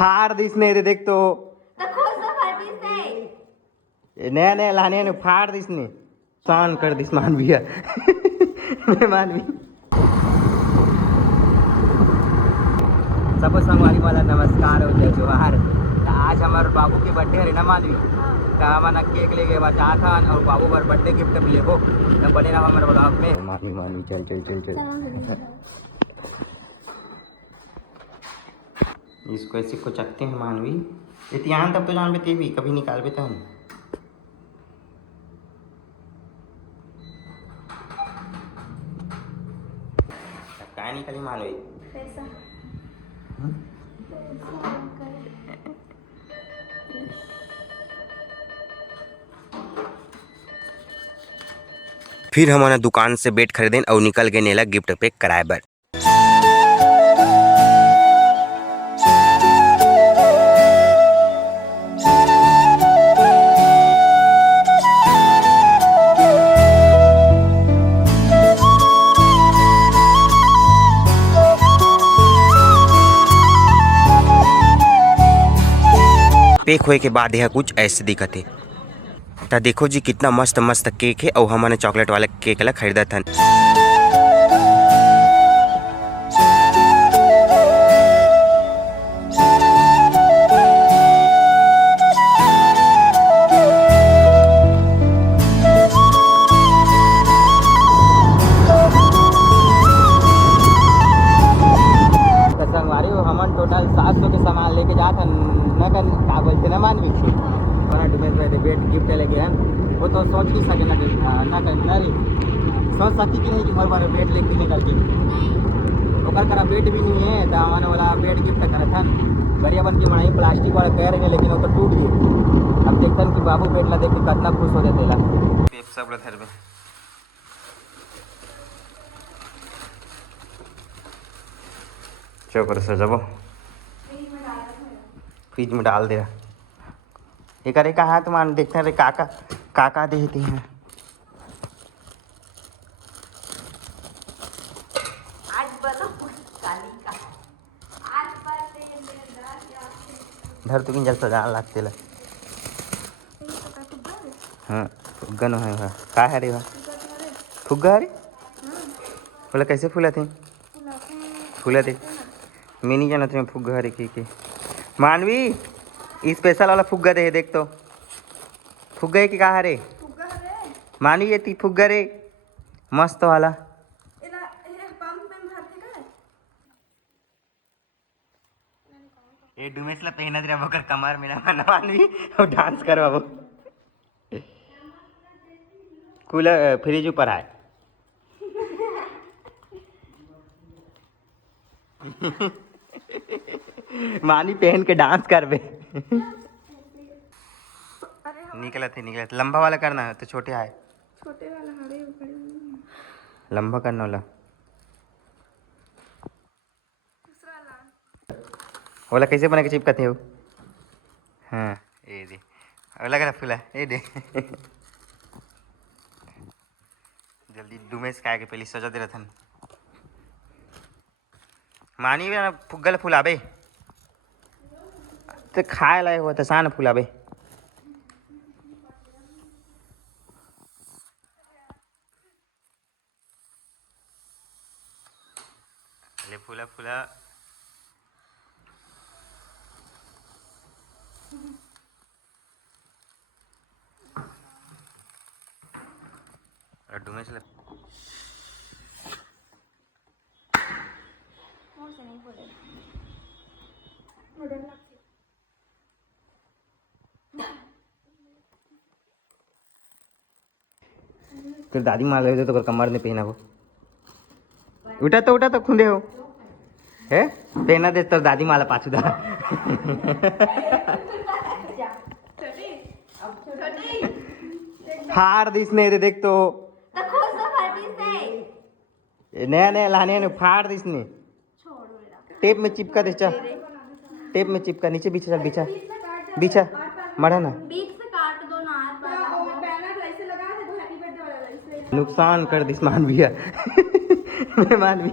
फाड़ दिस ने रे देख तो नया नया लाने ने फाड़ दिस ने शान कर दिस मानवीय मानवी सब संगवारी वाला नमस्कार और जय जोहार। तो आज हमारे बाबू के बर्थडे है ना मानवी, तो हमारा केक लेके बचा था और बाबू पर बर्थडे गिफ्ट मिले हो, तो बने रहा हमारे ब्लॉग में। मानवी मानवी चल चल चल चल इसको ऐसे को चखते हैं मानवी, इतिहान तब तो जान पे भी कभी निकाल पे हम क्या निकली मानवी पैसा। फिर हमारा दुकान से बेट खरीदें और निकल गए नेला गिफ्ट पैक कराए बर। पैक होए के बाद यह कुछ ऐसे दिखत है। तो देखो जी कितना मस्त मस्त केक है और हमने चॉकलेट वाला केक ला खरीदा था। हमन टोटल 700 के सामान लेके जाता न कर का बोलते ना मानवी बड़ा डुमेश भाई बेट गिफ्ट लेके हैं वो तो सोच नहीं सके ना कर ना रे सोच सकती कि नहीं कि हर बार बेट लेके नहीं करके ओकर करा बेट भी नहीं है तो हमारे वाला बेट गिफ्ट करा था बढ़िया बन के बनाई प्लास्टिक वाला कह रहे हैं लेकिन वो तो टूट गई। अब देखते हैं कि बाबू बेट ला देख के कितना खुश हो जाते ला सब घर में चौकर से जब फ्रिज में डाल दे एक अरे का हाथ मान देखते हैं काका काका देते हैं। धर तू जल सजा लगते ला हाँ फुग्गन है का है रे फुग्गा अरे बोला कैसे फूला थे फूला थे मैं नहीं जाना था फुग्गा हरे के मानवी स्पेशल वाला फुग्गा दे देख तो फुग्गा है कि कहा रे मानवी ये ती फुग्गा रे मस्त वाला ये डुमेश ला पहना दे बकर कमर में ना मानवी और डांस करवा वो कूलर फ्रिज ऊपर आए मानी पहन के डांस कर बे निकला थे लंबा वाला करना है तो छोटे आए छोटे वाला हरे लंबा करना वाला वाला कैसे बना के चिपकाते हो। हाँ ये दे अलग अलग फूला ये दे जल्दी डुमेश का के पहले सजा दे रहा था मानी भी फुग्गल फुलाबे तो खाए लाए हुआ तो सान फुलाबे ले फूला फूला और डुमेश ले फिर दादी मार ले तो कमर ने पहना वो उठा तो खुंदे हो है पहना दे तो दादी माला पाछुदा फाड़ दिस ने रे देख तो नया नया लाने ने फाड़ दिस ने टेप में चिपका दे चल टेप में चिपका नीचे बिछा चल बिछा बिछा मरा ना नुकसान कर दिस मानवीय मानवी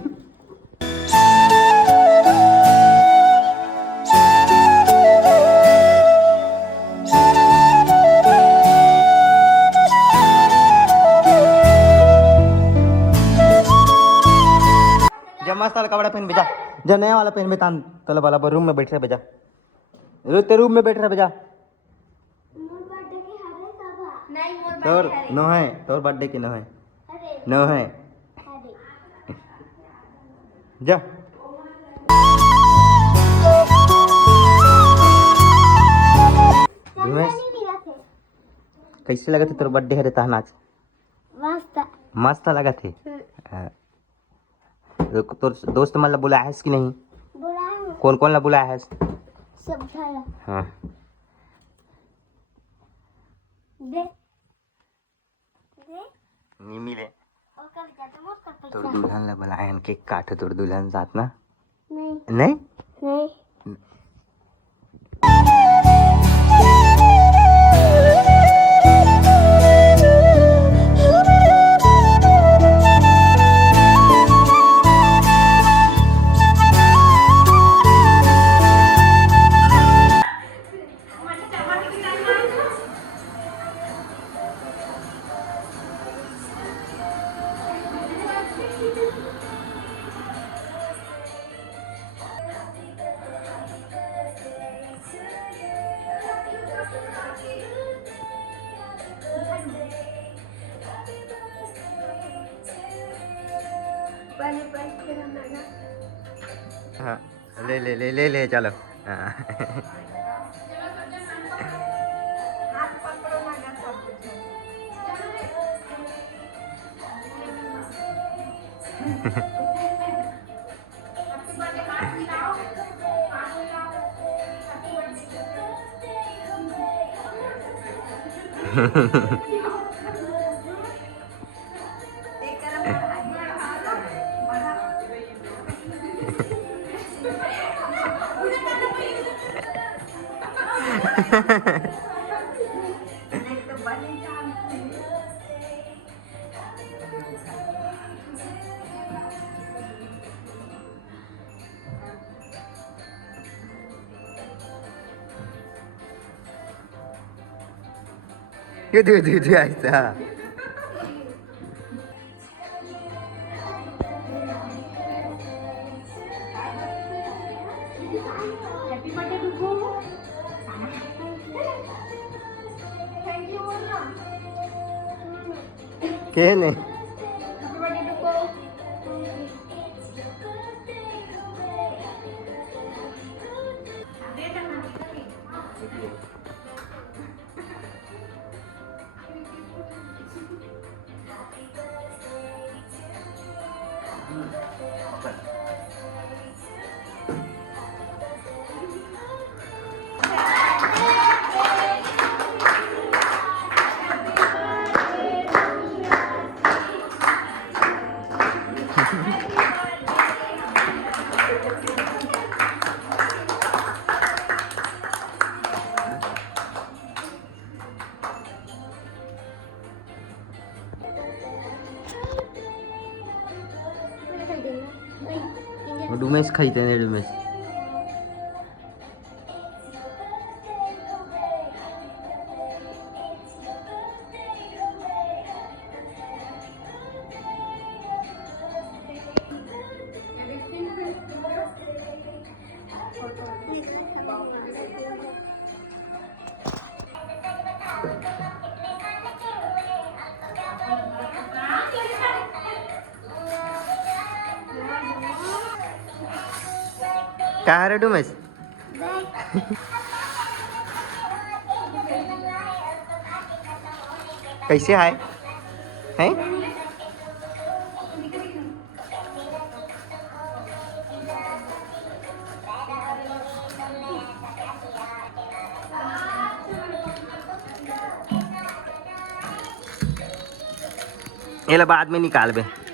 जा नया वाला पेन में तान तला वाला रूम में बैठ रहे बजा रोज ते रूम में बैठ रहे बजा तोर नो है तोर बर्थडे के नो है नो है जा कैसे लगा थे तोर बर्थडे है रे तहनाज मस्त लगा थे तो दोस्त मतलब बुलाया है कि नहीं कौन कौन ला बुलाया है सब हाँ दे नहीं मिले तोर दुल्हन ला बुलाया केक काट तोर दुल्हन साथ ना नहीं नहीं हाँ ले ले ले ले ले चलो हाँ itu ऐसा happy birthday Dugu thank you बोलना के नहीं हैप्पी बर्थडे डुगू दे देना डुमेश खाइते हैं डुमेश क्या है रे डुमेश कैसे है हैं ये ला बाद में निकाल बे